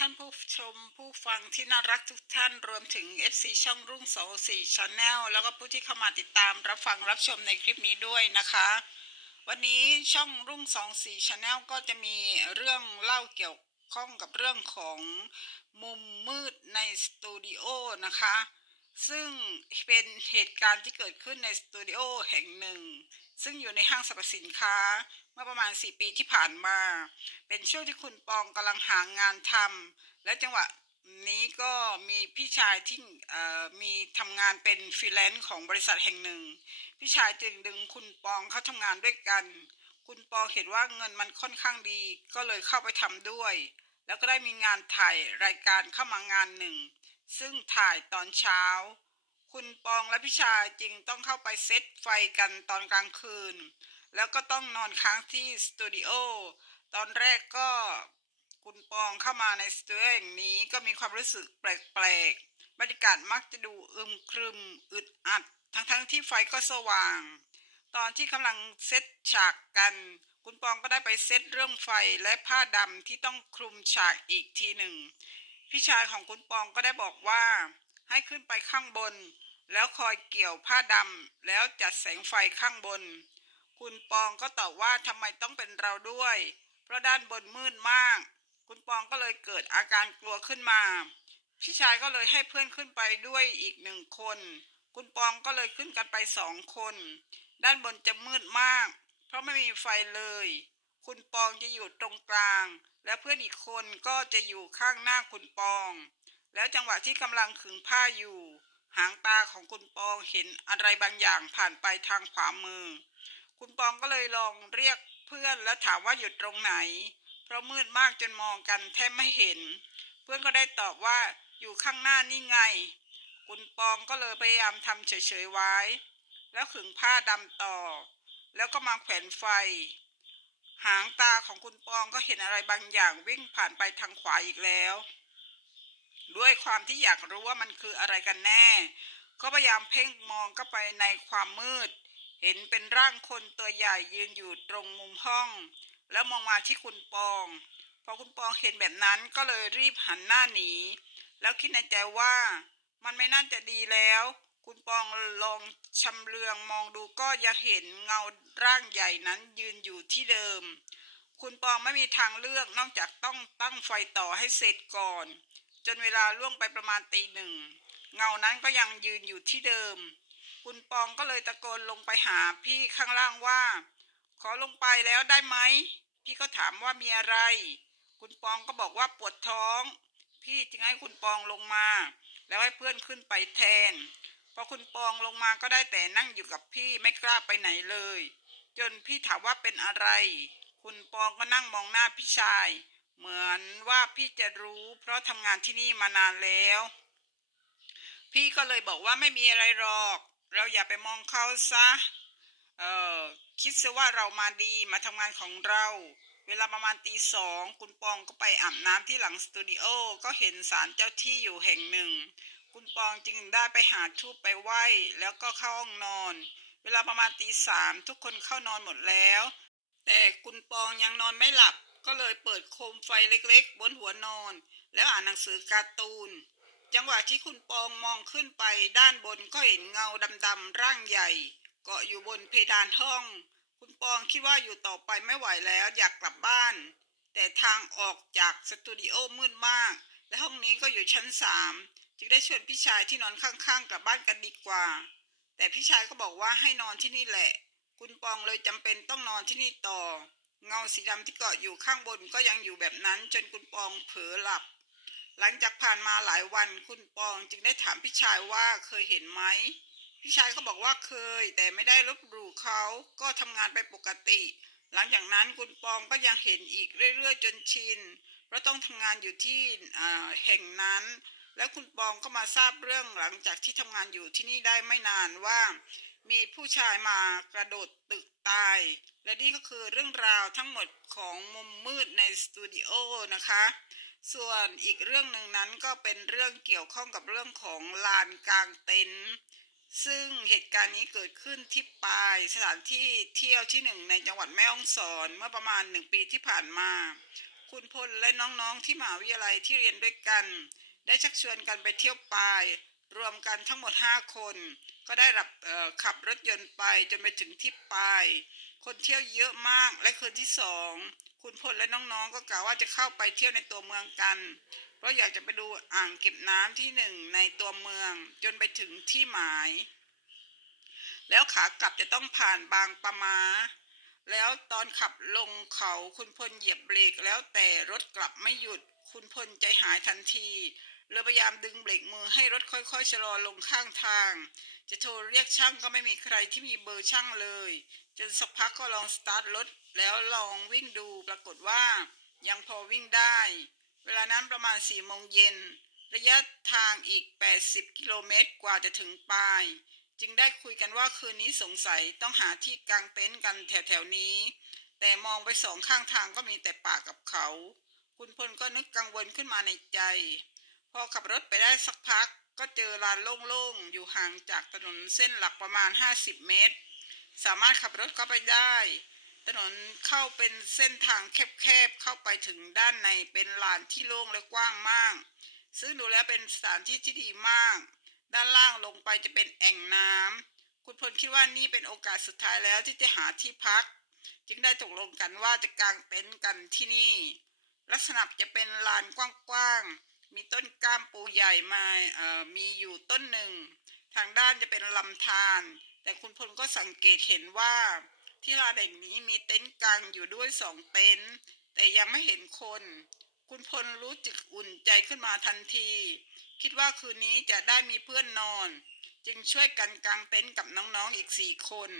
ท่านผู้ชมผู้ฟังที่น่ารักทุกท่านรวมถึง FC ช่องรุ่งโสสี่ชาแนลแล้วก็ผู้ที่เข้ามาติดตามรับฟังรับชมในคลิปนี้ด้วยนะคะ วันนี้ช่องรุ่งสองสี่ชาแนลก็จะมีเรื่องเล่าเกี่ยวข้องกับเรื่องของมุมมืดในสตูดิโอนะคะ ซึ่งเป็นเหตุการณ์ที่เกิดขึ้นในสตูดิโอแห่งหนึ่ง ซึ่งอยู่ในห้างสรรพสินค้าเมื่อประมาณ 4 ปีที่ผ่านมา เป็นช่วงที่คุณปองกำลังหางานทำและจังหวะนี้ก็มีพี่ชายที่มีทำงานเป็นฟรีแลนซ์ของบริษัทแห่งหนึ่ง พี่ชายจึงดึงคุณปองเข้าทำงานด้วยกัน คุณปองเห็นว่าเงินมันค่อนข้างดี ก็เลยเข้าไปทำด้วย แล้วก็ได้มีงานถ่ายรายการเข้ามางานหนึ่ง ซึ่งถ่ายตอนเช้า คุณปองและพี่ชาจึงต้องเข้าไปเซตไฟกันตอนกลางคืน แล้วก็ต้องนอนค้างที่สตูดิโอตอนแรกก็คุณปองเข้ามาในสตูดิโออย่างนี้ก็มีความรู้สึกแปลกๆบรรยากาศมักจะดูอึมครึมอึดอัด ทั้งๆที่ไฟก็สว่าง ตอนที่กำลังเซตฉากกัน คุณปองก็ได้ไปเซตเรื่องไฟและผ้าดำที่ต้องคลุมฉากอีกทีหนึ่งพี่ชายของคุณปองก็ได้บอกว่าให้ขึ้นไปข้างบน แล้วคอยเกี่ยวผ้าดำแล้วจัดแสงไฟข้างบน คุณปองก็ตอบว่าทำไมต้องเป็นเราด้วย เพราะด้านบนมืดมาก คุณปองก็เลยเกิดอาการกลัวขึ้นมา พี่ชายก็เลยให้เพื่อนขึ้นไปด้วยอีกหนึ่งคน คุณปองก็เลยขึ้นกันไปสองคน ด้านบนจะมืดมาก เพราะไม่มีไฟเลย คุณปองจะอยู่ตรงกลาง และเพื่อนอีกคนก็จะอยู่ข้างหน้าคุณปอง แล้วจังหวะที่กำลังขึงผ้าอยู่ หางตาของคุณปองเห็นอะไรบางอย่างผ่านไปทางขวามือ คุณปองก็เลยลองเรียกเพื่อนแล้วถามว่าอยู่ตรงไหน เพราะมืดมากจนมองกันแทบไม่เห็น เพื่อนก็ได้ตอบว่าอยู่ข้างหน้านี่ไง คุณปองก็เลยพยายามทำเฉยๆไว้ แล้วขึงผ้าดำต่อ แล้วก็มาแขวนไฟ หางตาของคุณปองก็เห็นอะไรบางอย่างวิ่งผ่านไปทางขวาอีกแล้ว ด้วยความที่อยากรู้ว่ามันคืออะไรกันแน่ ก็พยายามเพ่งมองเข้าไปในความมืด เห็นเป็นร่างคนตัวใหญ่ยืนอยู่ตรงมุมห้อง แล้วมองมาที่คุณปอง พอคุณปองเห็นแบบนั้นก็เลยรีบหันหน้าหนี แล้วคิดในใจว่ามันไม่น่าจะดีแล้ว คุณปองลองชำเลืองมองดูก็ยังเห็นเงาร่างใหญ่นั้นยืนอยู่ที่เดิม คุณปองไม่มีทางเลือกนอกจากต้องตั้งไฟต่อให้เสร็จก่อน จนเวลาล่วงไปประมาณตีหนึ่ง เงานั้นก็ยังยืนอยู่ที่เดิม คุณปองก็เลยตะโกนลงไปหาพี่ข้างล่างว่า ขอลงไปแล้วได้ไหม พี่ก็ถามว่ามีอะไร คุณปองก็บอกว่าปวดท้อง พี่จึงให้คุณปองลงมา แล้วให้เพื่อนขึ้นไปแทนพอคุณปองลงมาก็ได้แต่นั่งอยู่กับพี่ไม่กล้าไปไหนเลย จนพี่ถามว่าเป็นอะไร คุณปองก็นั่งมองหน้าพี่ชาย เหมือนว่าพี่จะรู้ เพราะทำงานที่นี่มานานแล้ว พี่ก็เลยบอกว่าไม่มีอะไรหรอก เราอย่าไปมองเขาซะ เออคิดซะว่าเรามาดีมาทำงานของเรา เวลาประมาณตีสองคุณปองก็ไปอาบน้ำที่หลังสตูดิโอก็เห็นศาลเจ้าที่อยู่แห่งหนึ่ง คุณปองจึงได้ไปหาทูปไปไหว้ แล้วก็เข้าห้องนอน เวลาประมาณตีสามทุกคนเข้านอนหมดแล้ว แต่คุณปองยังนอนไม่หลับ ก็เลยเปิดโคมไฟเล็กๆ บนหัวนอน แล้วอ่านหนังสือการ์ตูน จังหวะที่คุณปองมองขึ้นไปด้านบนก็เห็นเงาดำๆร่างใหญ่ เกาะอยู่บนเพดานห้อง คุณปองคิดว่าอยู่ต่อไปไม่ไหวแล้วอยากกลับบ้าน แต่ทางออกจากสตูดิโอมืดมาก และห้องนี้ก็อยู่ชั้นสามจึงได้ชวนพี่ชายที่นอนข้างๆกลับบ้านกันดีกว่า แต่พี่ชายก็บอกว่าให้นอนที่นี่แหละ คุณปองเลยจำเป็นต้องนอนที่นี่ต่อ เงาสีดำที่เกาะอยู่ข้างบนก็ยังอยู่แบบนั้นจนคุณปองเผลอหลับ หลังจากผ่านมาหลายวันคุณปองจึงได้ถามพี่ชายว่าเคยเห็นไหมพี่ชายก็บอกว่าเคย แต่ไม่ได้ลบหลู่เขาก็ทำงานไปปกติ หลังจากนั้นคุณปองก็ยังเห็นอีกเรื่อยๆจนชินเพราะต้องทำงานอยู่ที่อ่าแห่งนั้น แล้วคุณปองก็มาทราบเรื่องหลังจากที่ทำงานอยู่ที่นี่ได้ไม่นานว่า มีผู้ชายมากระโดดตึกตาย และนี่ก็คือเรื่องราวทั้งหมดของมุมมืดในสตูดิโอนะคะ ส่วนอีกเรื่องหนึ่งนั้นก็เป็นเรื่องเกี่ยวข้องกับเรื่องของลานกลางเต็นท์ซึ่งเหตุการณ์นี้เกิดขึ้นที่ปายสถานที่เที่ยวที่หนึ่งในจังหวัดแม่ฮ่องสอนเมื่อประมาณหนึ่งปีที่ผ่านมา คุณพลและน้องๆที่มหาวิทยาลัยที่เรียนด้วยกัน ได้ชักชวนกันไปเที่ยวปาย รวมกันทั้งหมด 5 คน ก็ได้รับขับรถยนต์ไปจนไปถึงที่ปาย คนเที่ยวเยอะมากและคืนที่สองคุณพลและน้องๆ ก็กล่าวว่าจะเข้าไปเที่ยวในตัวเมืองกัน เพราะอยากจะไปดูอ่างเก็บน้ำที่หนึ่งในตัวเมืองจนไปถึงที่หมาย แล้วขากลับจะต้องผ่านบางปะมา แล้วตอนขับลงเขาคุณพลเหยียบเบรกแล้วแต่รถกลับไม่หยุด คุณพลใจหายทันที เลยพยายามดึงเบรกมือให้รถค่อยๆชะลอลงข้างทาง จะโทรเรียกช่างก็ไม่มีใครที่มีเบอร์ช่างเลย จนสักพักก็ลองสตาร์ทรถแล้วลองวิ่งดูปรากฏว่า ยังพอวิ่งได้ เวลานั้นประมาณ4โมงเย็นระยะทางอีก 80 กิโลเมตรกว่าจะถึงปลาย จึงได้คุยกันว่าคืนนี้สงสัยต้องหาที่กางเต็นท์กันแถวๆนี้ แต่มองไปสองข้างทางก็มีแต่ป่ากับเขา คุณพลก็นึกกังวลขึ้นมาในใจ พอขับรถไปได้สักพักก็เจอลานโล่งๆ อยู่ห่างจากถนนเส้นหลักประมาณ 50 เมตร สามารถขับรถเข้าไปได้ ถนนเข้าเป็นเส้นทางแคบๆ เข้าไปถึงด้านในเป็นลานที่โล่งและกว้างมาก ซึ่งดูแล้วเป็นสถานที่ที่ดีมาก ด้านล่างลงไปจะเป็นแอ่งน้ำ คุณพลคิดว่านี่เป็นโอกาสสุดท้ายแล้วที่จะหาที่พัก จึงได้ตกลงกันว่าจะกางเต็นท์กันที่นี่ ลักษณะจะเป็นลานกว้างๆ มีต้นกล้ามปูใหญ่มาเอ่อมีอยู่ต้นหนึ่ง ทางด้านจะเป็นลำธารแต่คุณพลก็สังเกตเห็นว่าที่ลานแห่งนี้มีเต็นท์กลางอยู่ด้วยสองเต็นท์แต่ยังไม่เห็นคน คุณพลรู้จึกอุ่นใจขึ้นมาทันที คิดว่าคืนนี้จะได้มีเพื่อนนอน จึงช่วยกันกางเต็นท์กับน้องๆอีกสี่คน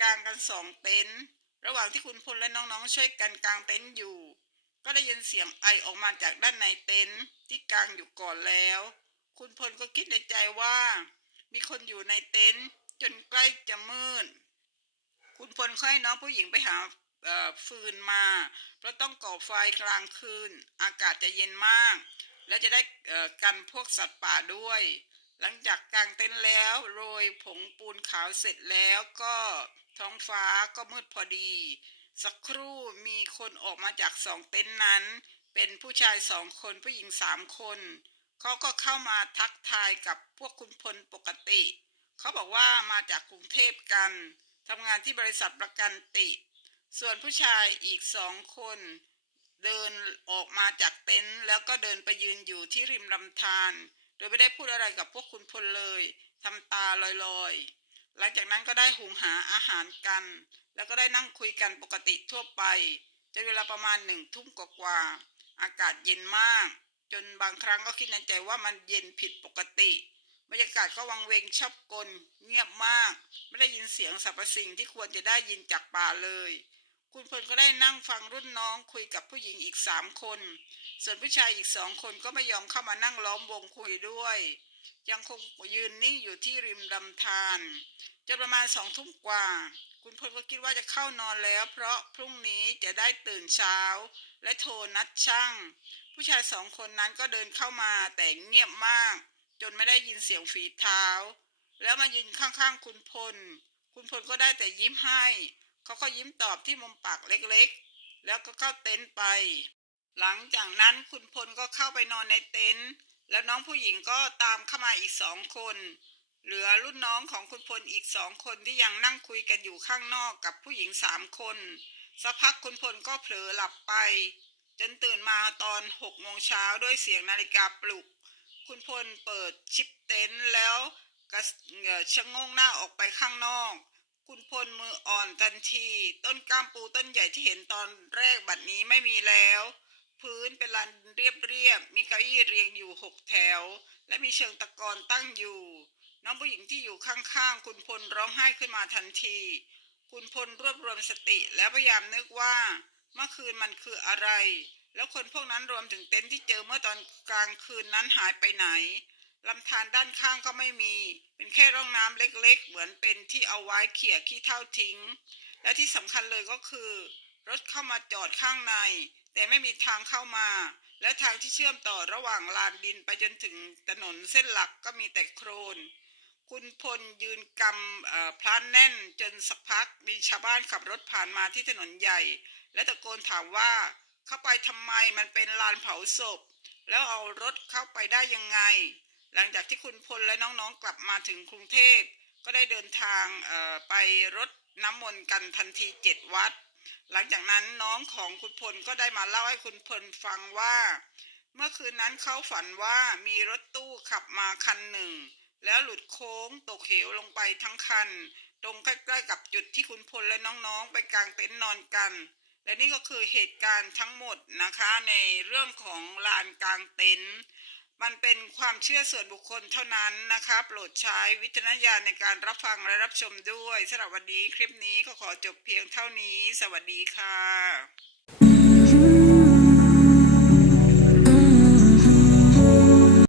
กางกันสองเต็นท์ระหว่างที่คุณพลและน้องๆช่วยกันกางเต็นท์อยู่ ก็ได้ยินเสียงไอออกมาจากด้านในเต็นท์ที่กางอยู่ก่อนแล้ว คุณพลก็คิดในใจว่า มีคนอยู่ในเต็นท์จนใกล้จะมืด คุณพลค่อยน้องผู้หญิงไปหาฟืนมา เพราะต้องก่อไฟกลางคืน อากาศจะเย็นมาก และจะได้กันพวกสัตว์ป่าด้วย หลังจากกางเต็นท์แล้วโรยผงปูนขาวเสร็จแล้วก็ท้องฟ้าก็มืดพอดี สักครู่มีคนออกมาจากสองเต็นท์นั้น เป็นผู้ชายสองคนผู้หญิงสามคน เขาก็เข้ามาทักทายกับพวกคุณพลปกติ เขาบอกว่ามาจากกรุงเทพกันทำงานที่บริษัทประกันติ ส่วนผู้ชายอีกสองคน เดินออกมาจากเต็นท์แล้วก็เดินไปยืนอยู่ที่ริมลำธารโดยไม่ได้พูดอะไรกับพวกคุณพลเลยทำตาลอยๆ หลังจากนั้นก็ได้หุงหาอาหารกัน แล้วก็ได้นั่งคุยกันปกติทั่วไปจนเวลาประมาณหนึ่งทุ่มกว่าๆอากาศเย็นมาก จนบางครั้งก็คิดในใจว่ามันเย็นผิดปกติ บรรยากาศก็วังเวงชอบกล เงียบมาก ไม่ได้ยินเสียงสรรพสิ่งที่ควรจะได้ยินจากป่าเลย คุณพลก็ได้นั่งฟังรุ่นน้องคุยกับผู้หญิงอีกสามคน ส่วนผู้ชายอีกสองคนก็ไม่ยอมเข้ามานั่งล้อมวงคุยด้วย ยังคงยืนนิ่งอยู่ที่ริมลำธารจนประมาณสองทุ่มกว่า คุณพลก็คิดว่าจะเข้านอนแล้ว เพราะพรุ่งนี้จะได้ตื่นเช้า และโทรนัดช่าง ผู้ชายสองคนนั้นก็เดินเข้ามาแต่เงียบมาก จนไม่ได้ยินเสียงฝีเท้า แล้วมายืนข้างๆคุณพล คุณพลก็ได้แต่ยิ้มให้ เขาก็ยิ้มตอบที่มุมปากเล็กๆ แล้วก็เข้าเต็นท์ไป หลังจากนั้นคุณพลก็เข้าไปนอนในเต็นท์ แล้วน้องผู้หญิงก็ตามเข้ามาอีกสองคน เหลือรุ่นน้องของคุณพลอีกสองคนที่ยังนั่งคุยกันอยู่ข้างนอกกับผู้หญิงสามคน สักพักคุณพลก็เผลอหลับไป จนตื่นมาตอนหกโมงเช้าด้วยเสียงนาฬิกาปลุก คุณพลเปิดชิปเต็นท์แล้วก็เอ่อชะงงหน้าออกไปข้างนอก คุณพลมืออ่อนทันที ต้นกล้ามปูต้นใหญ่ที่เห็นตอนแรกบัดนี้ไม่มีแล้ว พื้นเป็นลานเรียบๆ มีเก้าอี้เรียงอยู่หกแถว และมีเชิงตะกอนตั้งอยู่ น้องผู้หญิงที่อยู่ข้างๆ คุณพลร้องไห้ขึ้นมาทันที คุณพลรวบรวมสติแล้วพยายามนึกว่า เมื่อคืนมันคืออะไร แล้วคนพวกนั้นรวมถึงเต็นท์ที่เจอเมื่อตอนกลางคืนนั้นหายไปไหนลำธารด้านข้างก็ไม่มี เป็นแค่ร่องน้ำเล็กๆ เหมือนเป็นที่เอาไว้เขี่ยขี้เท่าทิ้ง และที่สำคัญเลยก็คือ รถเข้ามาจอดข้างใน แต่ไม่มีทางเข้ามา และทางที่เชื่อมต่อระหว่างลานดินไปจนถึงถนนเส้นหลักก็มีแต่โครน คุณพลยืนกำพลานแน่นจนสักพักมีชาวบ้านขับรถผ่านมาที่ถนนใหญ่ และตะโกนถามว่าเข้าไปทำไมมันเป็นลานเผาศพ แล้วเอารถเข้าไปได้ยังไง หลังจากที่คุณพลและน้องๆกลับมาถึงกรุงเทพก็ได้เดินทางไปรดน้ำมนต์กันทันทีเจ็ดวัด หลังจากนั้นน้องของคุณพลก็ได้มาเล่าให้คุณพลฟังว่า เมื่อคืนนั้นเขาฝันว่ามีรถตู้ขับมาคันหนึ่ง แล้วหลุดโค้งตกเหวลงไปทั้งคัน ตรงใกล้ๆกับจุดที่คุณพลและน้องๆ ไปกางเต็นท์นอนกัน และนี่ก็คือเหตุการณ์ทั้งหมดนะคะในเรื่องของลานกางเต็นท์ มันเป็นความเชื่อส่วนบุคคลเท่านั้นนะคะโปรดใช้วิจารณญาณในการรับฟังและรับชมด้วยสำหรับวันนี้คลิปนี้ก็ขอจบเพียงเท่านี้ สวัสดีค่ะ